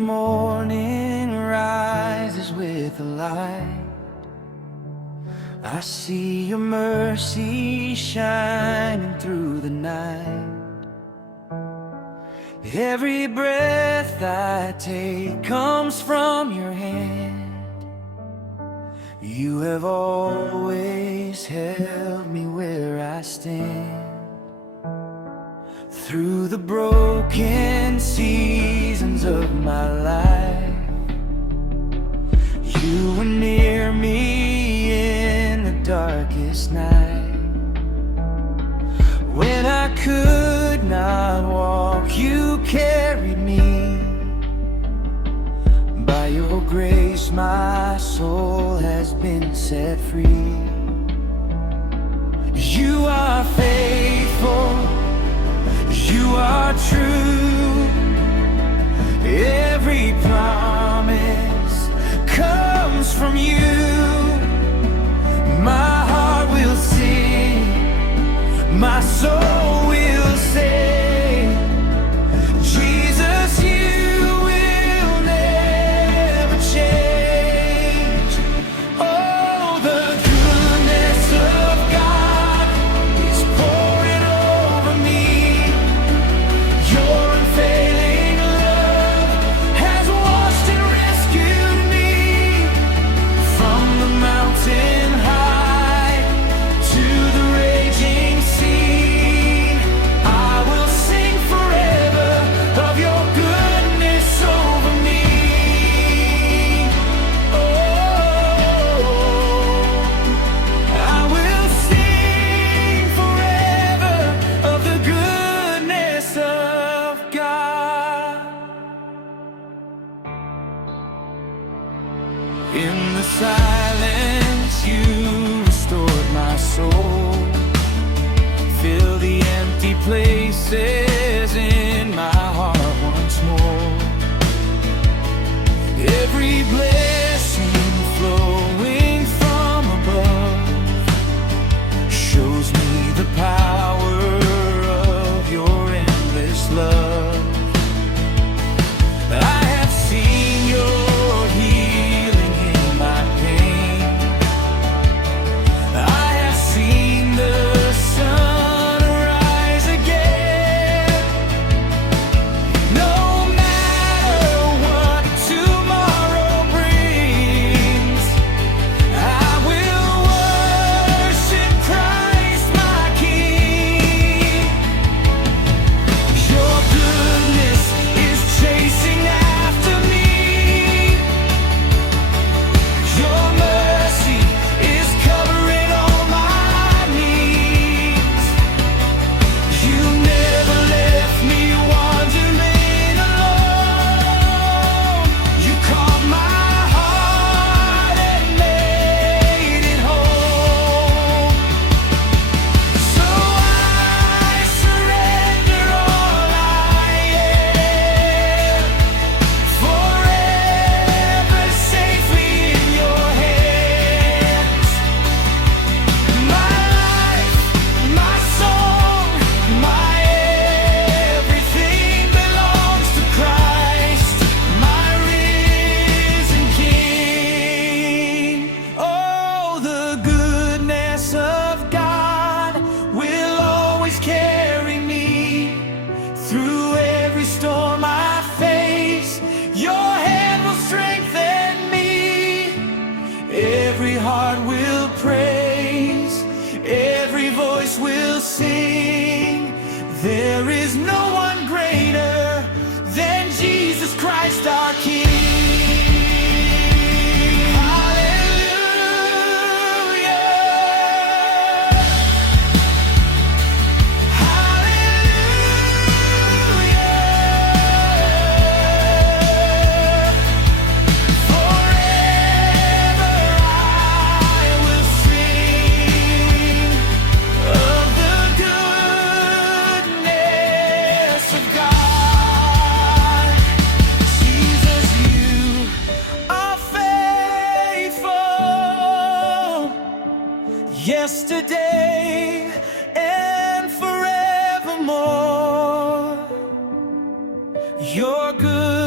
morning rises with the light, I see your mercy shining through the night. Every breath I take comes from your hand. You have always held me where I stand. Through the broken seasons of my life, you were near me in the darkest night. When I could not walk, you carried me. By your grace my soul has been set free. You are faithful, you are true. Every promise comes from you. My heart will sing, my soul will say, Jesus, you will never change. Oh, the goodness of God is pouring over me. Your unfailing love has washed and rescued me from the mountain high to the raging sea. I will sing forever of your goodness over me. Oh, I will sing forever of the goodness of God. In the silence you restored my soul. Fill the empty places in my heart once more. Every blessing flowing from above shows me the power of your endless love. I have seen your healing in my pain. I have seen the sun rise again. No matter what tomorrow brings, I will worship Christ my King. Your goodness is chasing after me. Your mercy is covering all my needs. You never left me wandering alone. You called my heart and made it whole. So I surrender all I am, forever safely in your hands. My life, my soul, my everything belongs to Christ, my risen King. Oh, the goodness of God will always carry me through every storm I face. Your hand will strengthen me. Every heart will praise, every voice will sing. There is no one greater than Jesus Christ our King. Hallelujah. Hallelujah. Forever I will sing of the goodness of God. Jesus, you are faithful, yesterday and forevermore. Your good